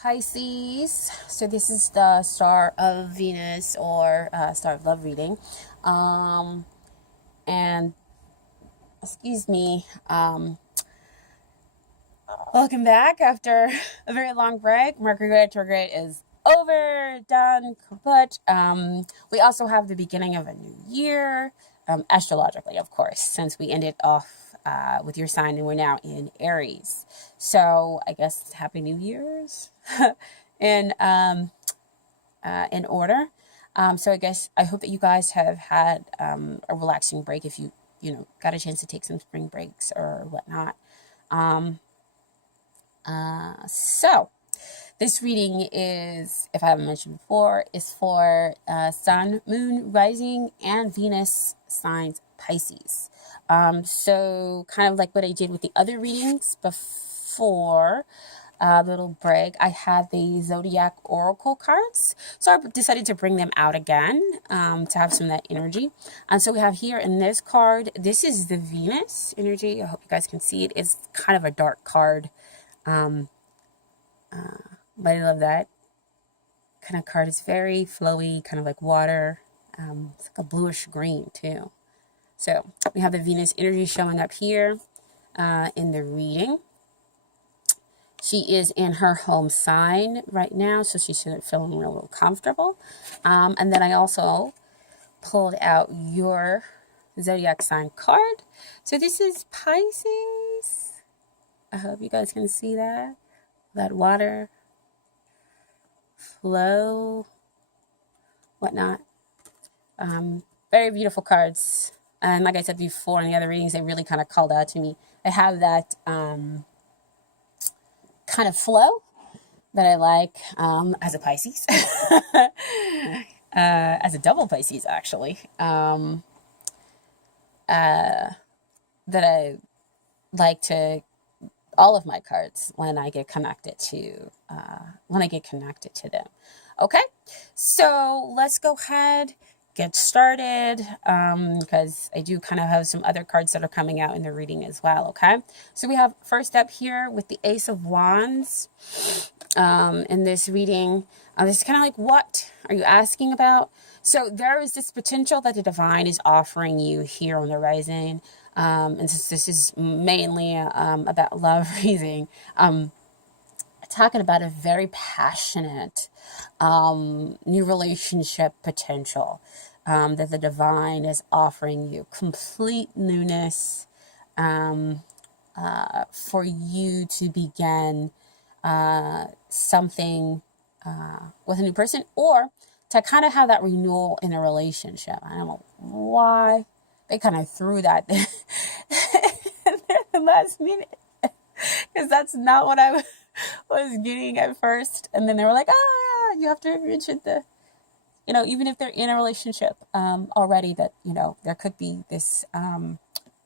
Pisces. So this is the Star of Venus or Star of Love reading. And excuse me, welcome back after a very long break. Mercury retrograde is over, done, kaput. We also have the beginning of a new year, astrologically, of course, since we ended off with your sign and we're now in Aries. So I guess Happy New Year's in order. So I hope that you guys have had a relaxing break if you got a chance to take some spring breaks or whatnot. So this reading is, if I haven't mentioned before, is for Sun, Moon, Rising, and Venus signs Pisces. So kind of like what I did with the other readings before, little break, I had the Zodiac Oracle cards. So I decided to bring them out again to have some of that energy. And so we have here in this card, this is the Venus energy. I hope you guys can see it. It's kind of a dark card. But I love that kind of card. It's very flowy, kind of like water. It's like a bluish green too. So we have the Venus energy showing up here in the reading. She is in her home sign right now, so she's feeling real comfortable. And then I also pulled out your zodiac sign card. So this is Pisces. I hope you guys can see that. That water flow, whatnot. Very beautiful cards. And like I said before in the other readings, they really kind of called out to me. I have that kind of flow that I like as a Pisces. As a double Pisces, actually. That I like to all of my cards when I get connected to them. Okay, so let's go ahead, get started, because I do kind of have some other cards that are coming out in the reading as well. Okay, so we have first up here with the Ace of Wands in this reading. This is kind of like, what are you asking about? So there is this potential that the divine is offering you here on the rising. And since this is mainly about love reading, talking about a very passionate new relationship potential that the divine is offering you. Complete newness for you to begin something with a new person, or to kind of have that renewal in a relationship. I don't know why they kind of threw that in the last minute, because that's not what I was getting at first. And then they were like, you have to mention even if they're in a relationship already, that, there could be this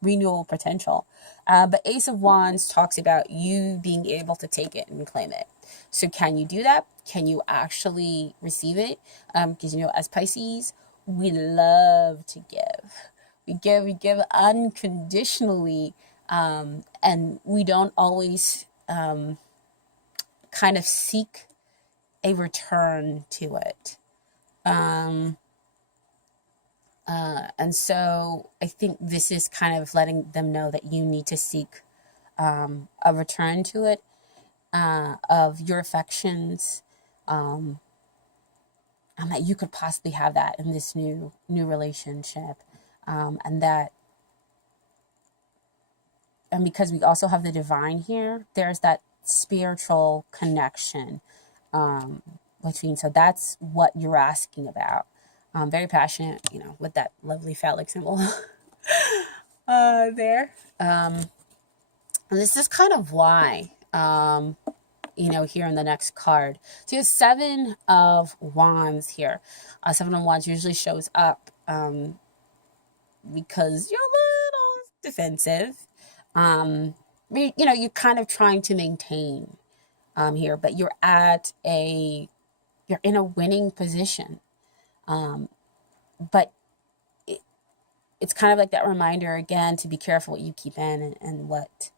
renewal potential. But Ace of Wands talks about you being able to take it and claim it. So can you do that? Can you actually receive it? Because, as Pisces, we love to give. We give unconditionally, and we don't always kind of seek a return to it. And so I think this is kind of letting them know that you need to seek a return to it, of your affections, and that you could possibly have that in this new relationship. And because we also have the divine here, there's that spiritual connection between. So that's what you're asking about. Very passionate, with that lovely phallic symbol there. And this is kind of why, here in the next card. So you have Seven of Wands here. Seven of Wands usually shows up because you're a little defensive. You're kind of trying to maintain here, but you're in a winning position. But it's kind of like that reminder again to be careful what you keep in and what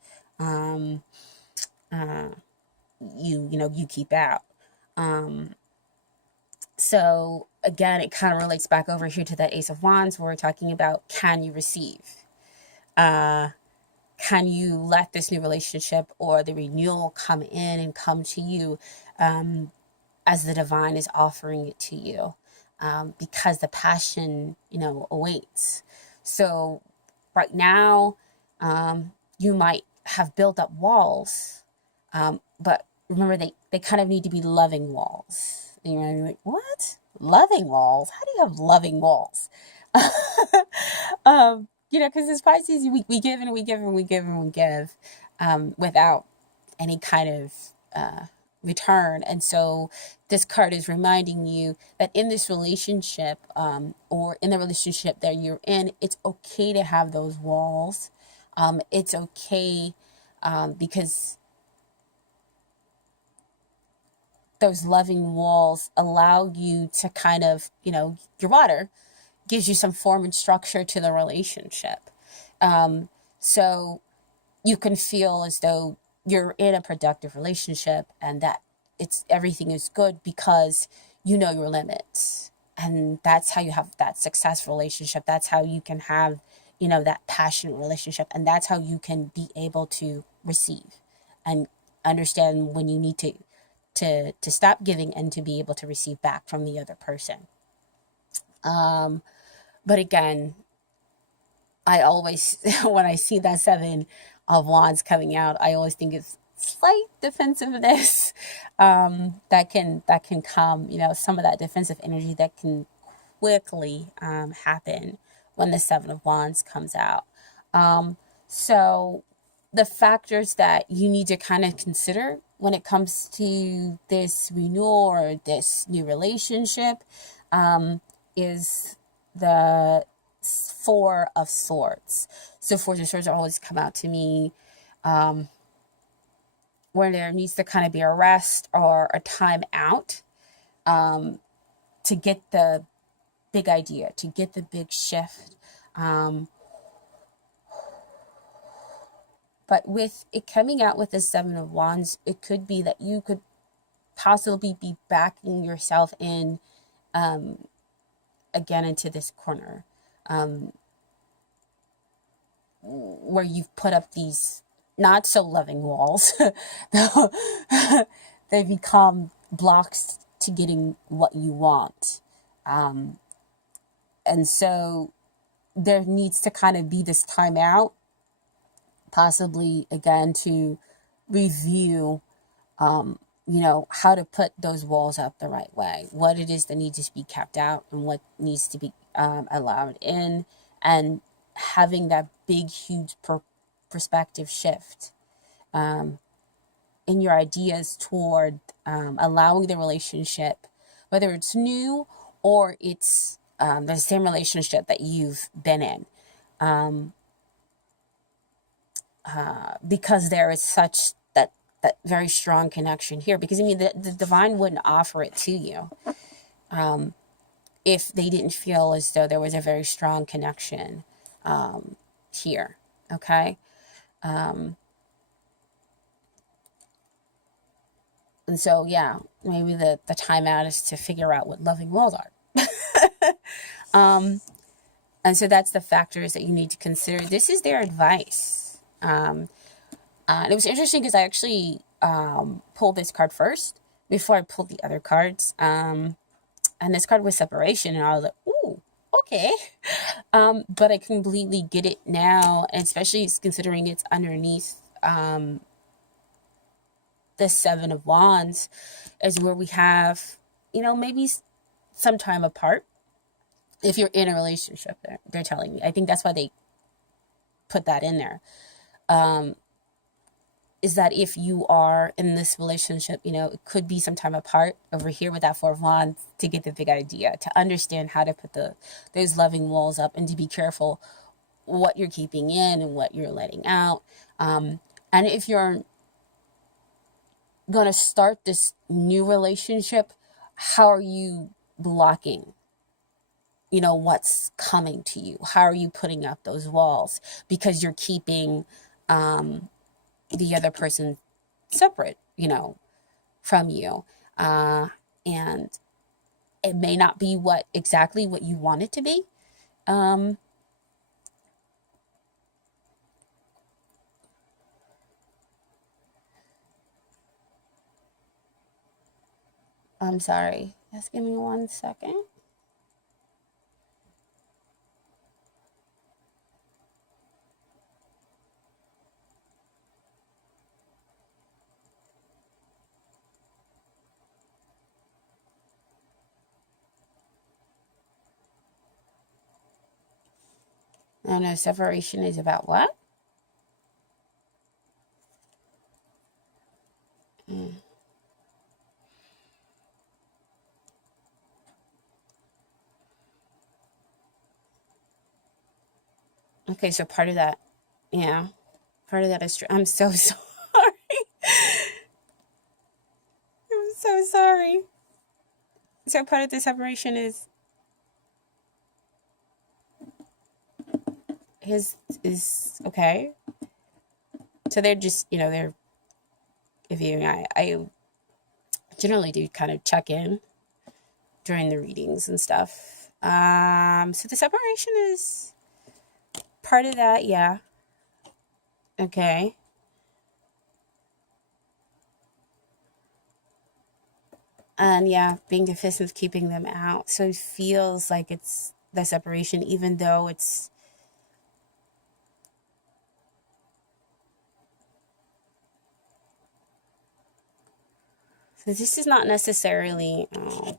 you keep out. So again, it kind of relates back over here to that Ace of Wands where we're talking about, can you receive? Can you let this new relationship or the renewal come in and come to you as the divine is offering it to you? Because the passion, awaits. So right now, you might have built up walls, but remember, they kind of need to be loving walls. And you're like, what? Loving walls? How do you have loving walls? Because as Pisces, we give and we give and we give and we give without any kind of return. And so this card is reminding you that in this relationship or in the relationship that you're in, it's okay to have those walls. It's okay because those loving walls allow you to kind of, your water gives you some form and structure to the relationship. So you can feel as though you're in a productive relationship and that everything is good because you know your limits. And that's how you have that successful relationship. That's how you can have, that passionate relationship. And that's how you can be able to receive and understand when you need to stop giving and to be able to receive back from the other person. But again, I always, when I see that Seven of Wands coming out, I always think it's slight defensiveness that can come, some of that defensive energy that can quickly happen when the Seven of Wands comes out. So the factors that you need to kind of consider when it comes to this renewal or this new relationship is the Four of Swords. So Fours of Swords always come out to me where there needs to kind of be a rest or a time out to get the big idea, to get the big shift. But with it coming out with the Seven of Wands, it could be that you could possibly be backing yourself in again into this corner where you've put up these not so loving walls. They become blocks to getting what you want. And so there needs to kind of be this time out, possibly again to review how to put those walls up the right way, what it is that needs to be kept out and what needs to be allowed in, and having that big, huge perspective shift in your ideas toward allowing the relationship, whether it's new or it's the same relationship that you've been in. Because there is such that very strong connection here. Because the divine wouldn't offer it to you if they didn't feel as though there was a very strong connection here. Okay. And so, yeah, maybe the timeout is to figure out what loving walls are. And so that's the factors that you need to consider. This is their advice. And it was interesting because I actually pulled this card first before I pulled the other cards. And this card was separation, and I was like, ooh, okay. But I completely get it now, and especially considering it's underneath the Seven of Wands, is where we have, maybe some time apart. If you're in a relationship, they're telling me. I think that's why they put that in there. Is that if you are in this relationship, it could be some time apart over here with that Four of Wands to get the big idea, to understand how to put those loving walls up, and to be careful what you're keeping in and what you're letting out. And if you're going to start this new relationship, how are you blocking, what's coming to you? How are you putting up those walls? Because you're keeping the other person separate, from you. And it may not be exactly what you want it to be. I'm sorry. Just give me 1 second. Oh no, separation is about what? Mm. Okay, so part of that, yeah, part of that is true. I'm so sorry. I'm so sorry. So part of the separation is okay. So they're just, they're viewing. I generally do kind of check in during the readings and stuff. So the separation is part of that, yeah. Okay. And yeah, being defensive, keeping them out. So it feels like it's the separation, even though it's. So this is not necessarily,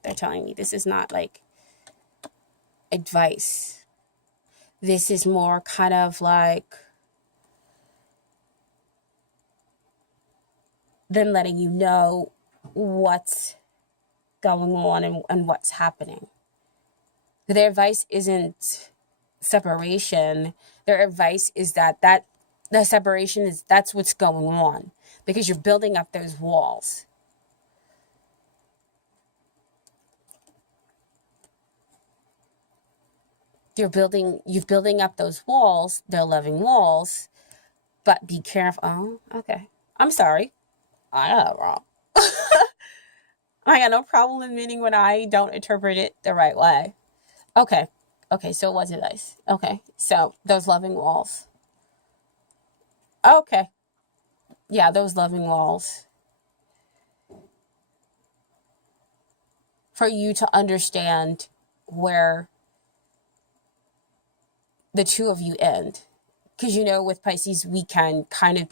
they're telling me this is not like advice. This is more kind of like them letting you know what's going on and what's happening. Their advice isn't separation. Their advice is that the separation that's what's going on, because you're building up those walls. You're building up those walls. They're loving walls, but be careful. Oh, okay. I'm sorry. I got it wrong. I got no problem admitting when I don't interpret it the right way. Okay. Okay, so it wasn't nice. Okay, so those loving walls. Okay. Yeah, those loving walls. For you to understand where the two of you end. Because, with Pisces, we can kind of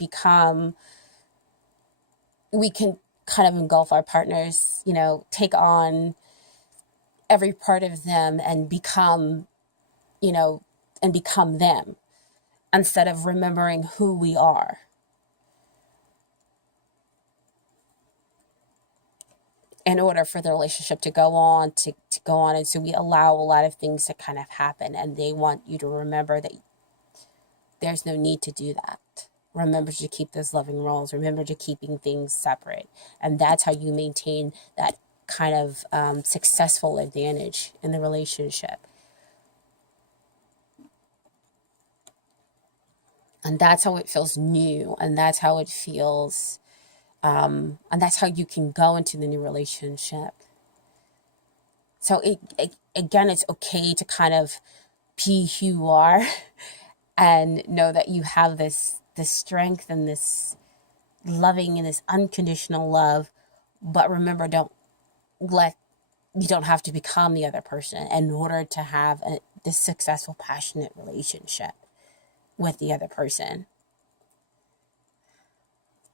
engulf our partners, take on every part of them and become them, instead of remembering who we are. In order for the relationship to go on, and so we allow a lot of things to kind of happen, and they want you to remember that there's no need to do that. Remember to keep those loving roles. Remember to keeping things separate, and that's how you maintain that kind of successful advantage in the relationship. And that's how it feels new, and that's how it feels, and that's how you can go into the new relationship. So again, it's okay to kind of be who you are, and know that you have this strength and this loving and this unconditional love. But remember, you don't have to become the other person in order to have this successful, passionate relationship with the other person.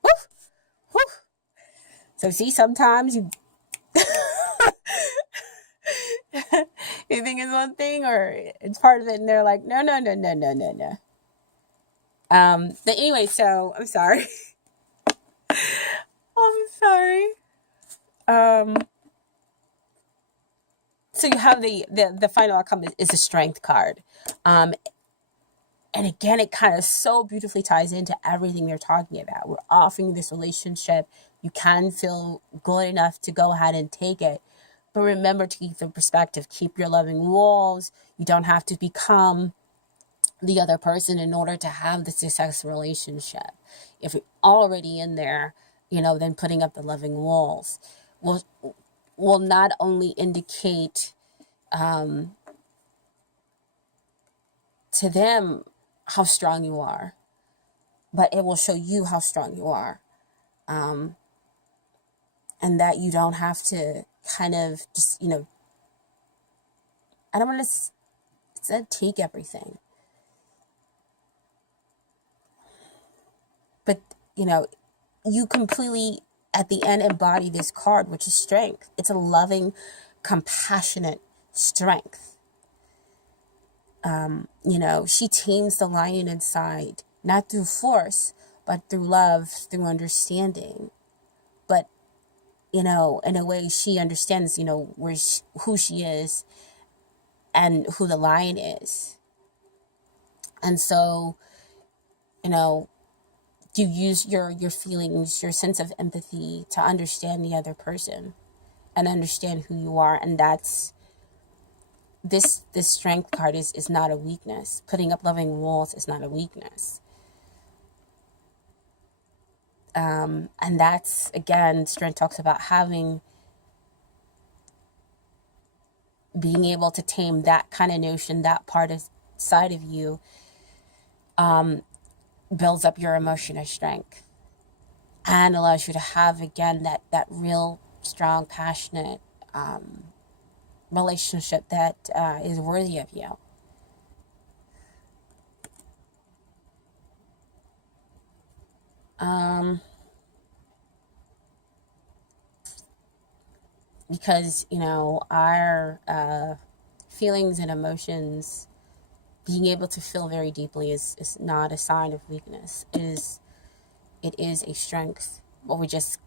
Woo! Woo! So see, sometimes you you think it's one thing or it's part of it, and they're like, no, no, no, no, no, no, no. But anyway, so I'm sorry. I'm sorry. So you have the final outcome is the strength card. And again, it kind of so beautifully ties into everything they're talking about. We're offering this relationship. You can feel good enough to go ahead and take it. But remember to keep the perspective. Keep your loving walls. You don't have to become the other person in order to have the successful relationship. If you're already in there, than putting up the loving walls will not only indicate to them how strong you are, but it will show you how strong you are. And that you don't have to kind of just, I don't want to say take everything. But, you completely, at the end, embody this card, which is strength. It's a loving, compassionate strength. She tames the lion inside, not through force, but through love, through understanding. But, in a way she understands, who she is and who the lion is. And so, you use your feelings, your sense of empathy to understand the other person and understand who you are. And that's, this strength card is not a weakness. Putting up loving walls is not a weakness. And that's, again, strength talks about being able to tame that kind of notion, that part of side of you, builds up your emotional strength and allows you to have, again, that real strong, passionate relationship that is worthy of you. Because, our feelings and emotions, being able to feel very deeply is not a sign of weakness. It is a strength. But we just,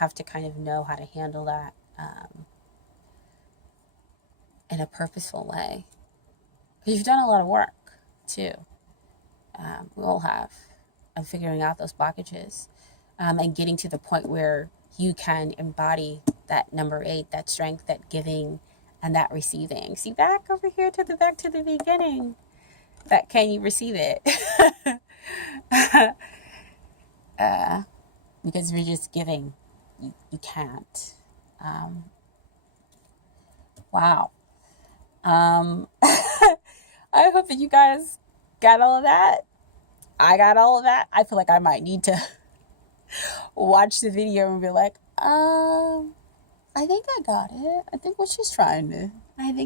have to kind of know how to handle that in a purposeful way. Because you've done a lot of work, too. We all have. Of figuring out those blockages. And getting to the point where you can embody that number 8, that strength, that giving, and that receiving. See, back to the beginning. That can you receive it? Because if you're just giving, you can't. Wow. I hope that you guys got all of that. I got all of that. I feel like I might need to watch the video and be like, I think I got it. I think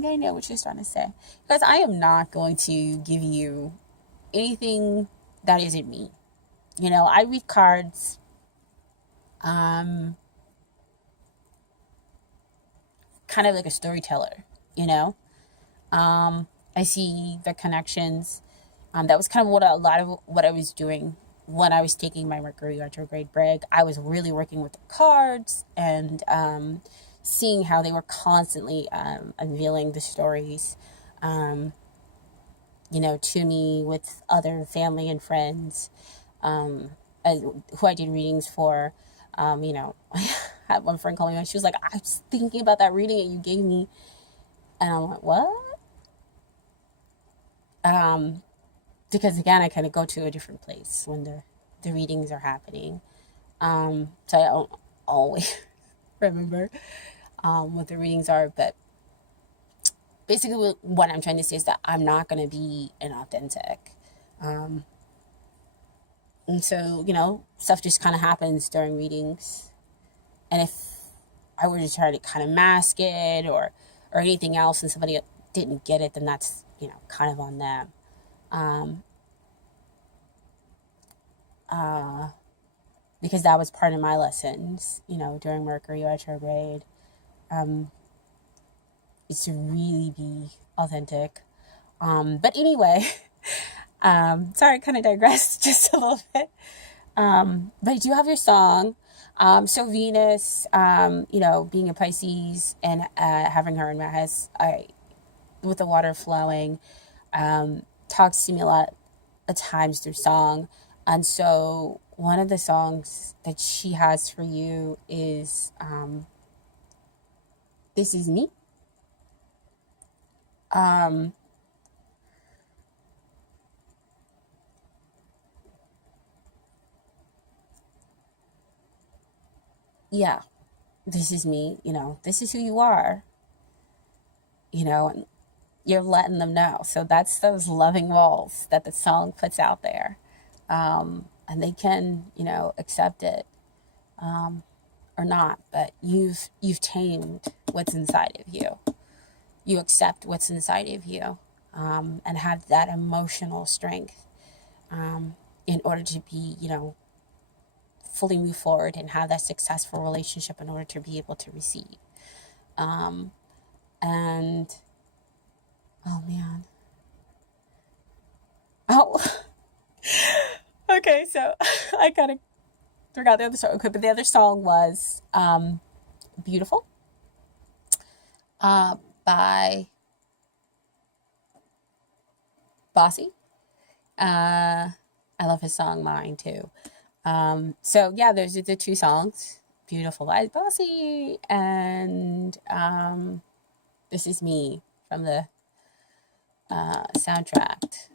I know what she's trying to say. Because I am not going to give you anything that isn't me. I read cards, kind of like a storyteller, I see the connections. That was kind of a lot of what I was doing when I was taking my Mercury retrograde break. I was really working with the cards and seeing how they were constantly unveiling the stories, to me with other family and friends who I did readings for. I had one friend call me and she was like, I was thinking about that reading that you gave me. And I'm like, what? Because again, I kind of go to a different place when the readings are happening. So I don't always remember what the readings are, but basically what I'm trying to say is that I'm not going to be inauthentic. And so, stuff just kind of happens during readings. And if I were to try to kind of mask it or anything else and somebody didn't get it, then that's, kind of on them. Because that was part of my lessons, during Mercury retrograde, is to really be authentic. But anyway, sorry, I kind of digressed just a little bit. But I do have your song. So Venus, being a Pisces and having her in my house, with the water flowing, talks to me a lot of times through song. And so one of the songs that she has for you is This Is Me. yeah, this is me, this is who you are, and you're letting them know. So that's those loving walls that the song puts out there. And they can, accept it or not, but you've tamed what's inside of you. You accept what's inside of you, and have that emotional strength, in order to be, fully move forward and have that successful relationship in order to be able to receive. And oh man. Oh, okay. So I kind of forgot the other song. Okay, but the other song was "Beautiful" by Bossy. I love his song "Mine" too. So yeah, those are the two songs: "Beautiful" by Bossy and "This Is Me" from the soundtrack.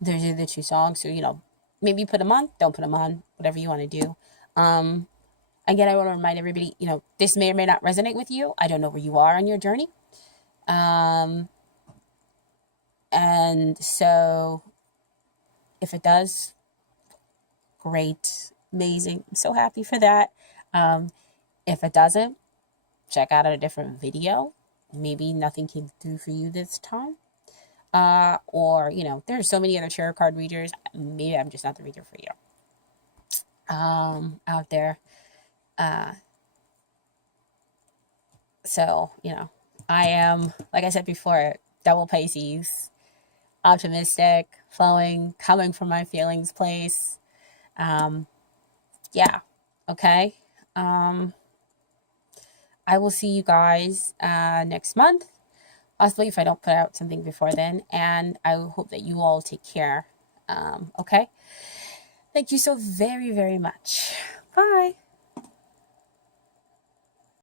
Those are the two songs. So, maybe put them on, don't put them on, whatever you want to do. Again, I want to remind everybody, this may or may not resonate with you. I don't know where you are on your journey. And so if it does, great, amazing. I'm so happy for that. If it doesn't, check out a different video. Maybe nothing came through for you this time. Or, there's so many other tarot card readers. Maybe I'm just not the reader for you. Out there. So, I am, like I said before, double Pisces, optimistic, flowing, coming from my feelings place. Yeah. Okay. I will see you guys next month. Possibly if I don't put out something before then. And I hope that you all take care. Okay. Thank you so very, very much.